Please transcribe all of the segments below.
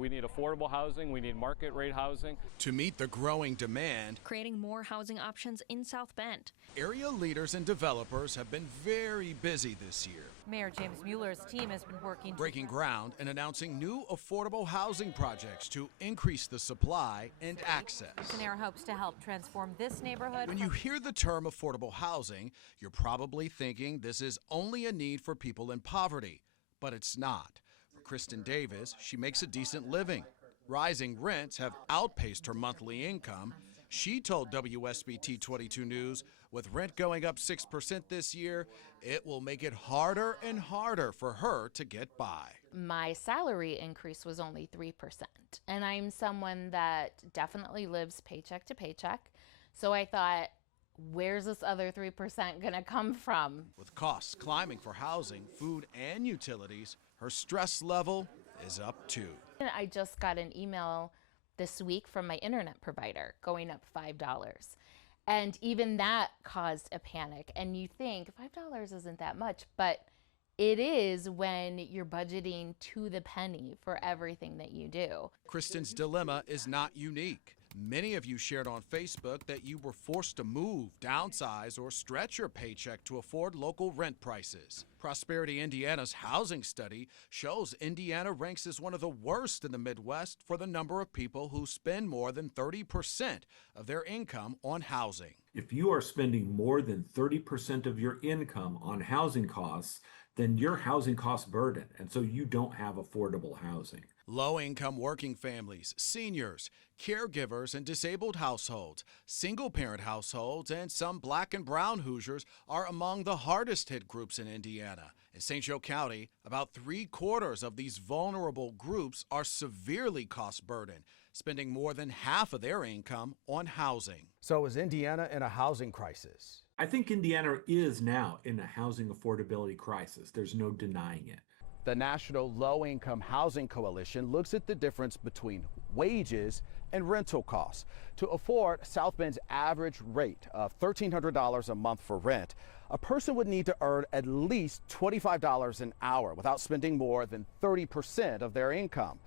We need affordable housing, we need market rate housing. To meet the growing demand, creating more housing options in South Bend. Area leaders and developers have been very busy this year. Mayor James Mueller's team has been working breaking ground and announcing new affordable housing projects to increase the supply and access. Mayor hopes to help transform this neighborhood. When you hear the term affordable housing, you're probably thinking this is only a need for people in poverty, but it's not. For Kristen Davis, she makes a decent living. Rising rents have outpaced her monthly income. She told WSBT-22 News, with rent going up 6% this year, it will make it harder and harder for her to get by. My salary increase was only 3%, and I'm someone that definitely lives paycheck to paycheck. So I thought, where's this other 3% gonna come from? With costs climbing for housing, food, and utilities, her stress level is up too. I just got an email this week from my internet provider going up $5. And even that caused a panic. And you think $5 isn't that much, but it is when you're budgeting to the penny for everything that you do. Kristen's dilemma is not unique. Many of you shared on Facebook that you were forced to move, downsize, or stretch your paycheck to afford local rent prices. Prosperity Indiana's housing study shows Indiana ranks as one of the worst in the Midwest for the number of people who spend more than 30% of their income on housing. If you are spending more than 30% of your income on housing costs, then your housing costs burden, and so you don't have affordable housing. Low-income working families, seniors, caregivers, and disabled households, single-parent households, and some black and brown Hoosiers are among the hardest-hit groups in Indiana. In St. Joe County, about 3/4 of these vulnerable groups are severely cost-burdened, spending more than half of their income on housing. So is Indiana in a housing crisis? I think Indiana is now in a housing affordability crisis. There's no denying it. The National Low-Income Housing Coalition looks at the difference between wages and rental costs. To afford South Bend's average rate of $1,300 a month for rent, a person would need to earn at least $25 an hour without spending more than 30% of their income.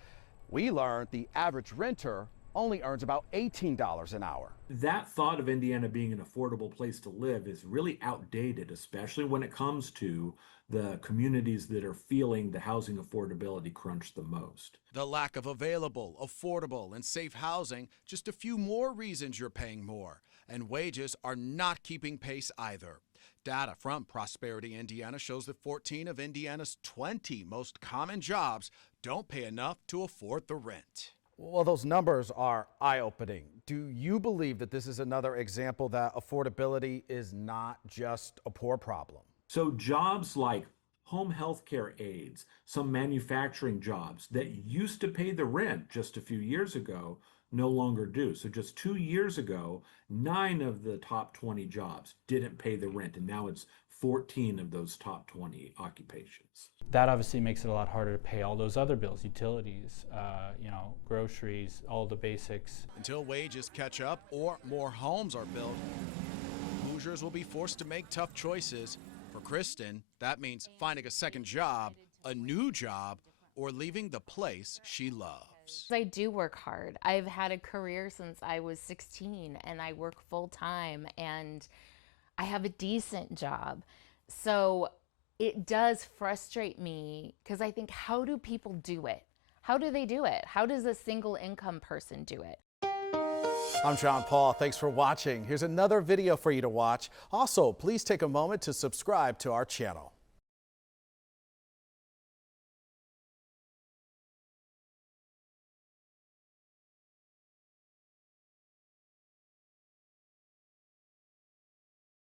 We learned the average renter only earns about $18 an hour. That thought of Indiana being an affordable place to live is really outdated, especially when it comes to the communities that are feeling the housing affordability crunch the most. The lack of available, affordable, and safe housing, just a few more reasons you're paying more. And wages are not keeping pace either. Data from Prosperity Indiana shows that 14 of Indiana's 20 most common jobs don't pay enough to afford the rent. Well, those numbers are eye-opening. Do you believe that this is another example that affordability is not just a poor problem? So jobs like home health care aides, some manufacturing jobs that used to pay the rent just a few years ago no longer do. So just 2 years ago, 9 of the top 20 jobs didn't pay the rent, and now it's 14 of those top 20 occupations. That obviously makes it a lot harder to pay all those other bills, utilities, groceries, all the basics. Until wages catch up or more homes are built, Hoosiers will be forced to make tough choices. For Kristen, that means finding a second job, a new job, or leaving the place she loves. I do work hard. I've had a career since I was 16, and I work full-time, and I have a decent job. So it does frustrate me because I think, how do people do it? How do they do it? How does a single income person do it? I'm John Paul. Thanks for watching. Here's another video for you to watch. Also, please take a moment to subscribe to our channel.